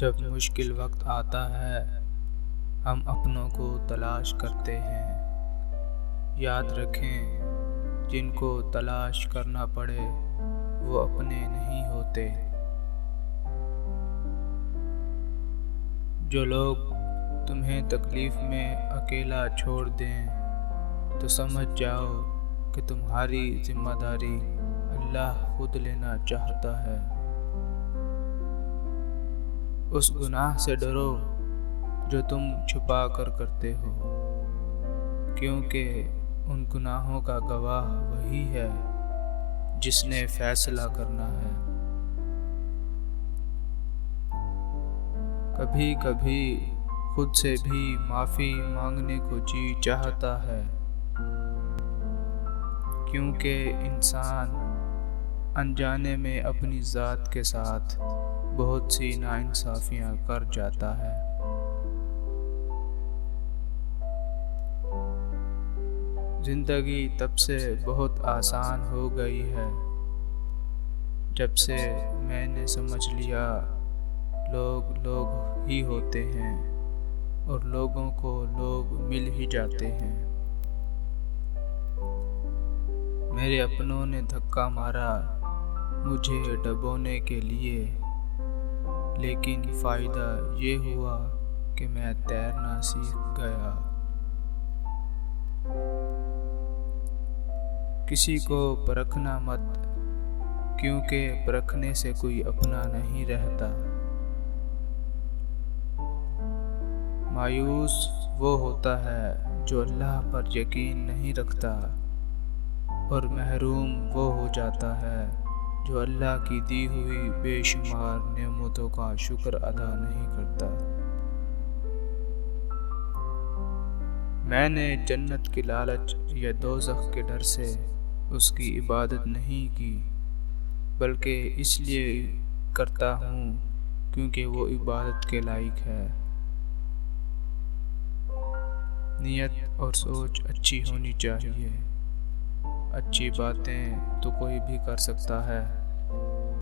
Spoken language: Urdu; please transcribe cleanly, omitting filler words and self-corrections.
جب مشکل وقت آتا ہے ہم اپنوں کو تلاش کرتے ہیں۔ یاد رکھیں جن کو تلاش کرنا پڑے وہ اپنے نہیں ہوتے۔ جو لوگ تمہیں تکلیف میں اکیلا چھوڑ دیں تو سمجھ جاؤ کہ تمہاری ذمہ داری اللہ خود لینا چاہتا ہے۔ اس گناہ سے ڈرو جو تم چھپا کر کرتے ہو، کیونکہ ان گناہوں کا گواہ وہی ہے جس نے فیصلہ کرنا ہے۔ کبھی کبھی خود سے بھی معافی مانگنے کو جی چاہتا ہے، کیونکہ انسان انجانے میں اپنی ذات کے ساتھ بہت سی ناانصافیاں کر جاتا ہے۔ زندگی تب سے بہت آسان ہو گئی ہے جب سے میں نے سمجھ لیا لوگ لوگ ہی ہوتے ہیں اور لوگوں کو لوگ مل ہی جاتے ہیں۔ میرے اپنوں نے دھکا مارا مجھے ڈبونے کے لیے، لیکن فائدہ یہ ہوا کہ میں تیرنا سیکھ گیا۔ کسی کو پرکھنا مت، کیونکہ پرکھنے سے کوئی اپنا نہیں رہتا۔ مایوس وہ ہوتا ہے جو اللہ پر یقین نہیں رکھتا، اور محروم وہ ہو جاتا ہے جو اللہ کی دی ہوئی بے شمار نعمتوں کا شکر ادا نہیں کرتا۔ میں نے جنت کی لالچ یا دوزخ کے ڈر سے اس کی عبادت نہیں کی، بلکہ اس لیے کرتا ہوں کیونکہ وہ عبادت کے لائق ہے۔ نیت اور سوچ اچھی ہونی چاہیے۔ اچھی باتیں تو کوئی بھی کر سکتا ہے۔